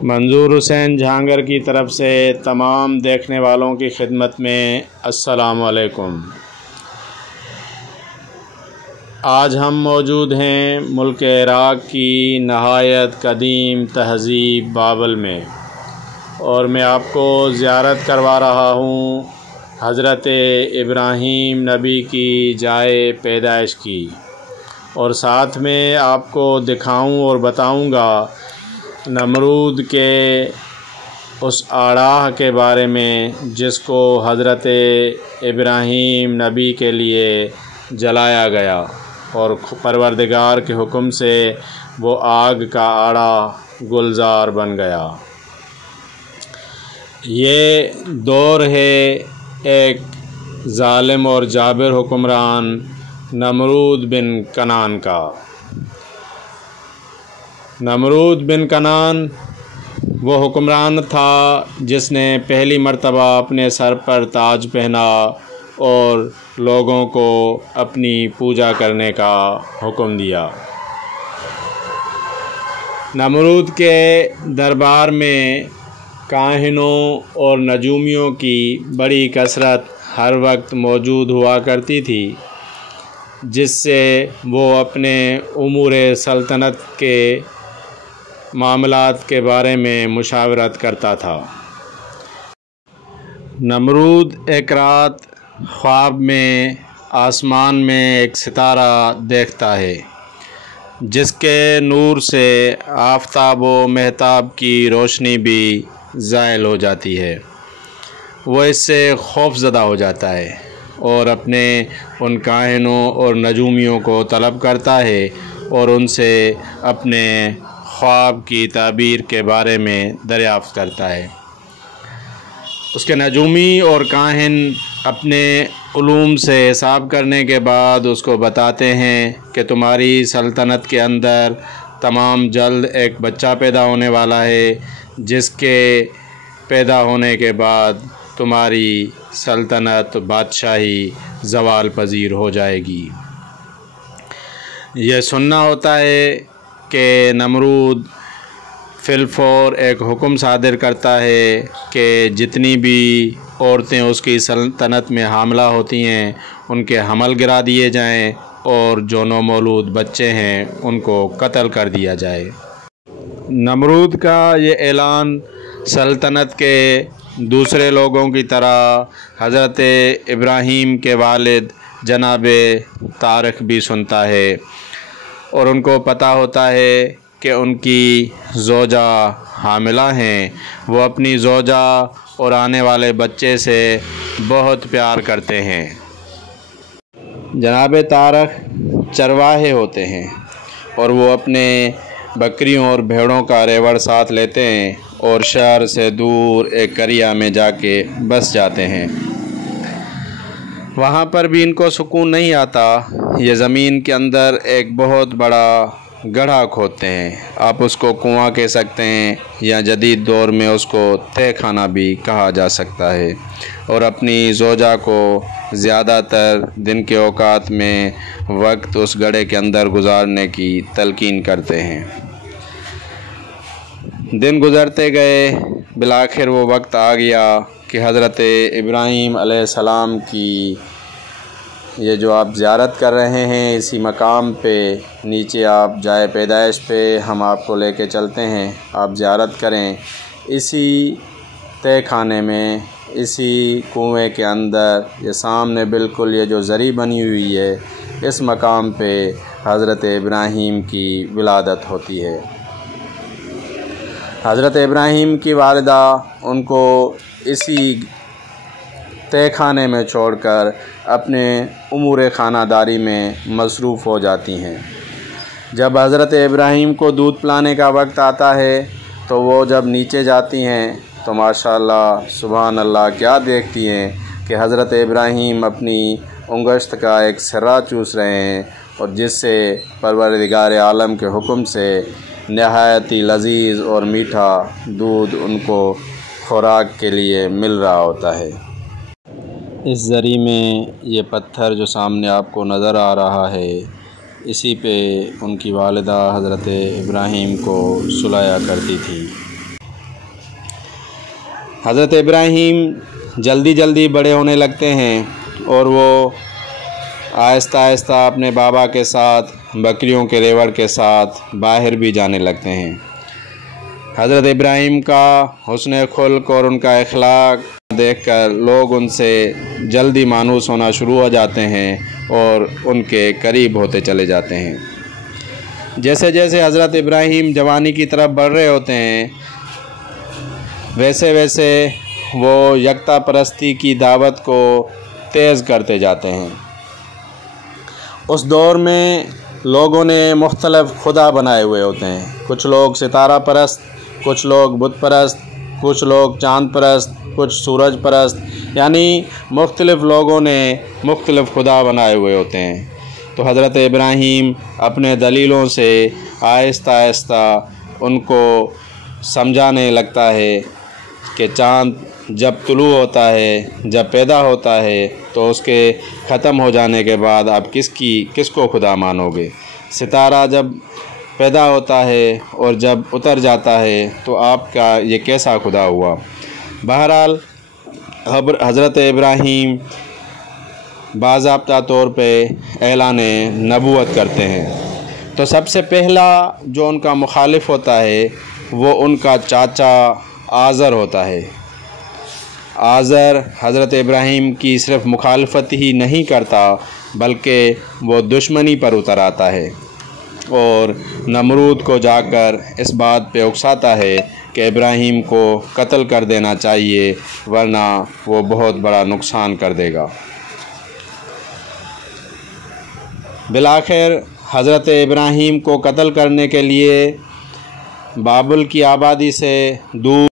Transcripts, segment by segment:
منظور حسین جہانگیر کی طرف سے تمام دیکھنے والوں کی خدمت میں السلام علیکم۔ آج ہم موجود ہیں ملک عراق کی نہایت قدیم تہذیب بابل میں، اور میں آپ کو زیارت کروا رہا ہوں حضرت ابراہیم نبی کی جائے پیدائش کی، اور ساتھ میں آپ کو دکھاؤں اور بتاؤں گا نمرود کے اس آڑاہ کے بارے میں جس کو حضرت ابراہیم نبی کے لیے جلایا گیا، اور پروردگار کے حکم سے وہ آگ کا آڑا گلزار بن گیا۔ یہ دور ہے ایک ظالم اور جابر حکمران نمرود بن کنعان کا۔ نمرود بن کنعان وہ حکمران تھا جس نے پہلی مرتبہ اپنے سر پر تاج پہنا اور لوگوں کو اپنی پوجا کرنے کا حکم دیا۔ نمرود کے دربار میں کاہنوں اور نجومیوں کی بڑی کثرت ہر وقت موجود ہوا کرتی تھی، جس سے وہ اپنے امور سلطنت کے معاملات کے بارے میں مشاورت کرتا تھا۔ نمرود ایک رات خواب میں آسمان میں ایک ستارہ دیکھتا ہے جس کے نور سے آفتاب و مہتاب کی روشنی بھی زائل ہو جاتی ہے۔ وہ اس سے خوف زدہ ہو جاتا ہے اور اپنے ان کاہنوں اور نجومیوں کو طلب کرتا ہے اور ان سے اپنے خواب کی تعبیر کے بارے میں دریافت کرتا ہے۔ اس کے نجومی اور کاہن اپنے علوم سے حساب کرنے کے بعد اس کو بتاتے ہیں کہ تمہاری سلطنت کے اندر تمام جلد ایک بچہ پیدا ہونے والا ہے، جس کے پیدا ہونے کے بعد تمہاری سلطنت بادشاہی زوال پذیر ہو جائے گی۔ یہ سننا ہوتا ہے کہ نمرود فی الفور ایک حکم صادر کرتا ہے کہ جتنی بھی عورتیں اس کی سلطنت میں حاملہ ہوتی ہیں ان کے حمل گرا دیے جائیں، اور جو نومولود بچے ہیں ان کو قتل کر دیا جائے۔ نمرود کا یہ اعلان سلطنت کے دوسرے لوگوں کی طرح حضرت ابراہیم کے والد جناب طارق بھی سنتا ہے، اور ان کو پتہ ہوتا ہے کہ ان کی زوجہ حاملہ ہیں۔ وہ اپنی زوجہ اور آنے والے بچے سے بہت پیار کرتے ہیں۔ جناب طارق چرواہے ہوتے ہیں، اور وہ اپنے بکریوں اور بھیڑوں کا ریوڑ ساتھ لیتے ہیں اور شہر سے دور ایک قریہ میں جا کے بس جاتے ہیں۔ وہاں پر بھی ان کو سکون نہیں آتا۔ یہ زمین کے اندر ایک بہت بڑا گڑھا کھودتے ہیں، آپ اس کو کنواں کہہ سکتے ہیں، یا جدید دور میں اس کو تہہ خانہ بھی کہا جا سکتا ہے، اور اپنی زوجہ کو زیادہ تر دن کے اوقات میں وقت اس گڑھے کے اندر گزارنے کی تلقین کرتے ہیں۔ دن گزرتے گئے، بالآخر وہ وقت آ گیا کہ حضرت ابراہیم علیہ السلام کی یہ جو آپ زیارت کر رہے ہیں اسی مقام پہ نیچے آپ جائے پیدائش پہ ہم آپ کو لے کے چلتے ہیں، آپ زیارت کریں۔ اسی تہہ خانے میں، اسی کنویں کے اندر، یہ سامنے بالکل یہ جو زری بنی ہوئی ہے، اس مقام پہ حضرت ابراہیم کی ولادت ہوتی ہے۔ حضرت ابراہیم کی والدہ ان کو اسی تہہ خانے میں چھوڑ کر اپنے امور خانہ داری میں مصروف ہو جاتی ہیں۔ جب حضرت ابراہیم کو دودھ پلانے کا وقت آتا ہے تو وہ جب نیچے جاتی ہیں تو ماشاءاللہ سبحان اللہ کیا دیکھتی ہیں کہ حضرت ابراہیم اپنی انگشت کا ایک سرہ چوس رہے ہیں، اور جس سے پروردگار عالم کے حکم سے نہایت ہی لذیذ اور میٹھا دودھ ان کو خوراک کے لیے مل رہا ہوتا ہے۔ اس زری میں یہ پتھر جو سامنے آپ کو نظر آ رہا ہے، اسی پہ ان کی والدہ حضرت ابراہیم کو سلایا کرتی تھی۔ حضرت ابراہیم جلدی جلدی بڑے ہونے لگتے ہیں اور وہ آہستہ آہستہ اپنے بابا کے ساتھ بکریوں کے ریوڑ کے ساتھ باہر بھی جانے لگتے ہیں۔ حضرت ابراہیم کا حسن خلق اور ان کا اخلاق دیکھ کر لوگ ان سے جلدی مانوس ہونا شروع ہو جاتے ہیں اور ان کے قریب ہوتے چلے جاتے ہیں۔ جیسے جیسے حضرت ابراہیم جوانی کی طرف بڑھ رہے ہوتے ہیں ویسے ویسے وہ یکتا پرستی کی دعوت کو تیز کرتے جاتے ہیں۔ اس دور میں لوگوں نے مختلف خدا بنائے ہوئے ہوتے ہیں، کچھ لوگ ستارہ پرست، کچھ لوگ بت پرست، کچھ لوگ چاند پرست، کچھ سورج پرست، یعنی مختلف لوگوں نے مختلف خدا بنائے ہوئے ہوتے ہیں۔ تو حضرت ابراہیم اپنے دلیلوں سے آہستہ آہستہ ان کو سمجھانے لگتا ہے کہ چاند جب طلوع ہوتا ہے، جب پیدا ہوتا ہے تو اس کے ختم ہو جانے کے بعد آپ کس کو خدا مانو گے؟ ستارہ جب پیدا ہوتا ہے اور جب اتر جاتا ہے تو آپ کا یہ کیسا خدا ہوا؟ بہرحال حضرت ابراہیم باضابطہ طور پہ اعلان نبوت کرتے ہیں۔ تو سب سے پہلا جو ان کا مخالف ہوتا ہے وہ ان کا چاچا آزر ہوتا ہے۔ آزر حضرت ابراہیم کی صرف مخالفت ہی نہیں کرتا بلکہ وہ دشمنی پر اتر آتا ہے اور نمرود کو جا کر اس بات پہ اکساتا ہے کہ ابراہیم کو قتل کر دینا چاہیے ورنہ وہ بہت بڑا نقصان کر دے گا۔ بالآخر حضرت ابراہیم کو قتل کرنے کے لیے بابل کی آبادی سے دور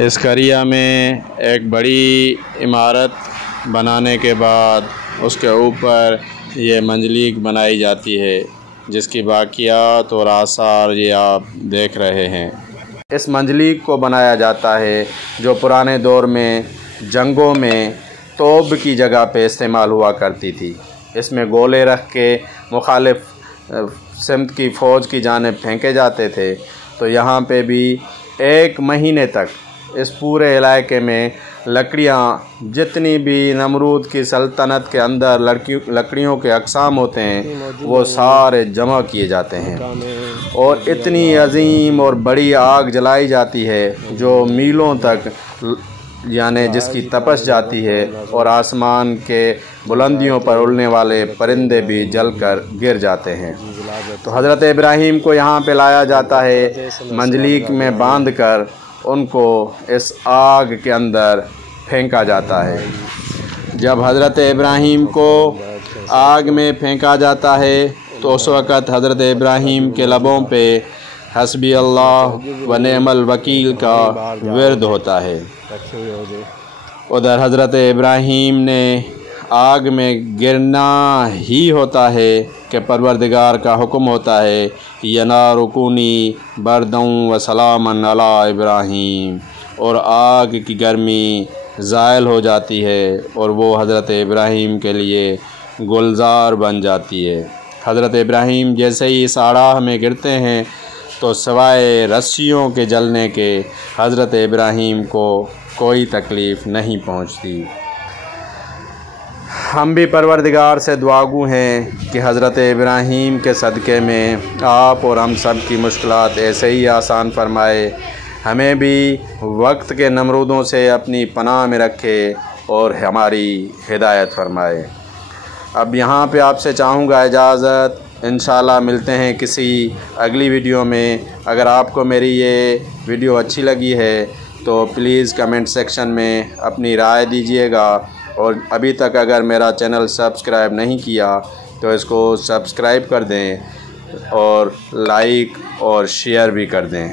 اس قریہ میں ایک بڑی عمارت بنانے کے بعد اس کے اوپر یہ منجلیک بنائی جاتی ہے جس کی باقیات اور آثار یہ آپ دیکھ رہے ہیں۔ اس منجلیک کو بنایا جاتا ہے جو پرانے دور میں جنگوں میں توپ کی جگہ پہ استعمال ہوا کرتی تھی۔ اس میں گولے رکھ کے مخالف سمت کی فوج کی جانب پھینکے جاتے تھے۔ تو یہاں پہ بھی 1 مہینے تک اس پورے علاقے میں لکڑیاں جتنی بھی نمرود کی سلطنت کے اندر لکڑیوں کے اقسام ہوتے ہیں وہ سارے جمع کیے جاتے ہیں اور اتنی عظیم اور بڑی آگ جلائی جاتی ہے جو میلوں تک یعنی جس کی تپش جاتی ہے اور آسمان کے بلندیوں پر اڑنے والے پرندے بھی جل کر گر جاتے ہیں۔ تو حضرت ابراہیم کو یہاں پہ لایا جاتا ہے، منجلیک میں باندھ کر ان کو اس آگ کے اندر پھینکا جاتا ہے۔ جب حضرت ابراہیم کو آگ میں پھینکا جاتا ہے تو اس وقت حضرت ابراہیم کے لبوں پہ حسبی اللہ و نعم الوکیل کا ورد ہوتا ہے۔ ادھر حضرت ابراہیم نے آگ میں گرنا ہی ہوتا ہے کہ پروردگار کا حکم ہوتا ہے یا نار کونی بردوں و سلامً علی ابراہیم، اور آگ کی گرمی زائل ہو جاتی ہے اور وہ حضرت ابراہیم کے لیے گلزار بن جاتی ہے۔ حضرت ابراہیم جیسے ہی اس آڑاہ میں گرتے ہیں تو سوائے رسیوں کے جلنے کے حضرت ابراہیم کو کوئی تکلیف نہیں پہنچتی۔ ہم بھی پروردگار سے دعاگو ہیں کہ حضرت ابراہیم کے صدقے میں آپ اور ہم سب کی مشکلات ایسے ہی آسان فرمائے، ہمیں بھی وقت کے نمرودوں سے اپنی پناہ میں رکھے اور ہماری ہدایت فرمائے۔ اب یہاں پہ آپ سے چاہوں گا اجازت، انشاءاللہ ملتے ہیں کسی اگلی ویڈیو میں۔ اگر آپ کو میری یہ ویڈیو اچھی لگی ہے تو پلیز کمنٹ سیکشن میں اپنی رائے دیجیے گا، اور ابھی تک اگر میرا چینل سبسکرائب نہیں کیا تو اس کو سبسکرائب کر دیں اور لائک اور شیئر بھی کر دیں۔